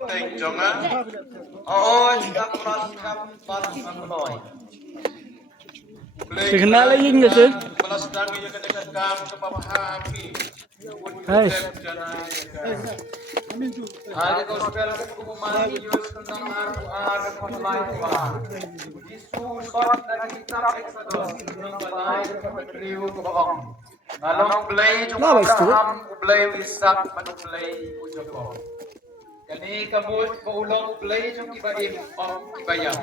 Teng jonga. Oo, sikap pas makuloy. Terkenal lagi nggak sih? Balas dangi yang kedekat kamu ke bawah hami. Hai. Ada kau spell kubu mati Yus tentang aku ada konlai Tuhan. Yesus sot lagi tarap eksador. Tentang balai kepetriu ke bawah. Ngalong belai cuma Abraham belai Ishak manu belai Jacob. Kani kabut paulong belai cuma Ibrahim Ibayam.